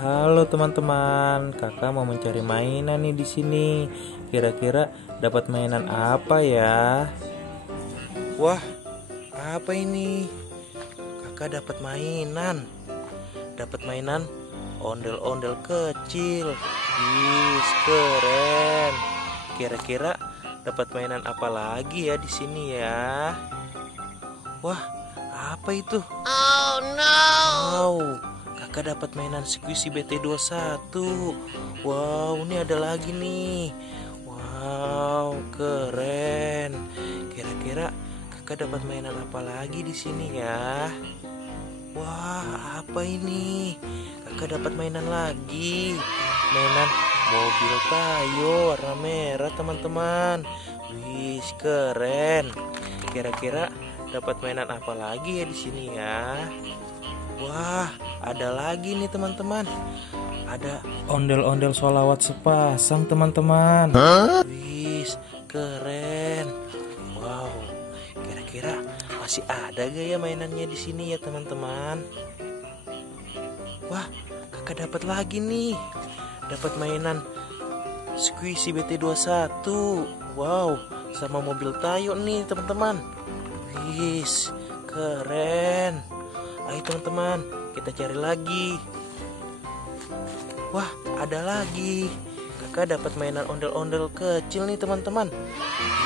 Halo teman-teman, kakak mau mencari mainan nih di sini. Kira-kira dapat mainan apa ya? Wah, apa ini? Kakak dapat mainan. Dapat mainan ondel-ondel kecil. Wih, keren. Kira-kira dapat mainan apa lagi ya di sini ya? Wah, apa itu? Oh no. Wow, kakak dapat mainan Squishy BT21. Wow, ini ada lagi nih. Wow, keren. Kira-kira kakak dapat mainan apa lagi di sini ya? Wah, apa ini? Kakak dapat mainan lagi. Mainan mobil Tayo warna merah, teman-teman. Wih, keren. Kira-kira dapat mainan apa lagi ya di sini ya? Wah, ada lagi nih teman-teman. Ada ondel-ondel sholawat sepasang, teman-teman. Wih, keren. Wow, kira-kira masih ada gak ya mainannya di sini ya teman-teman? Wah, kakak dapat lagi nih. Dapat mainan Squishy BT21. Wow, sama mobil Tayo nih teman-teman. Wih, keren. Ayo teman-teman, kita cari lagi. Wah, ada lagi. Kakak dapat mainan ondel-ondel kecil nih teman-teman.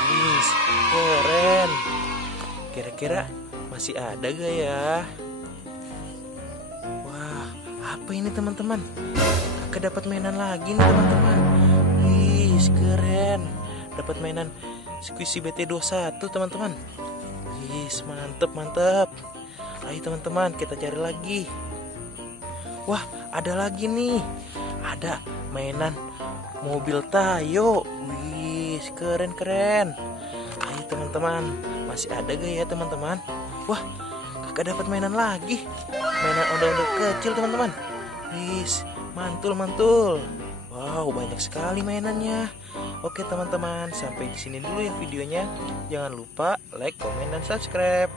Wih, keren. Kira-kira masih ada gak ya? Wah, apa ini teman-teman? Kakak dapat mainan lagi nih teman-teman. Wih, keren. Dapat mainan Squishy BT21 teman-teman. Wih, mantep. Ayo teman-teman, kita cari lagi. Wah, ada lagi nih. Ada mainan mobil Tayo. Wih, keren. Ayo teman-teman, masih ada gak ya teman-teman? Wah, kakak dapat mainan lagi. Mainan ondel-ondel kecil teman-teman. Wih, mantul. Wow, banyak sekali mainannya. Oke teman-teman, sampai di sini dulu ya videonya. Jangan lupa like, komen, dan subscribe.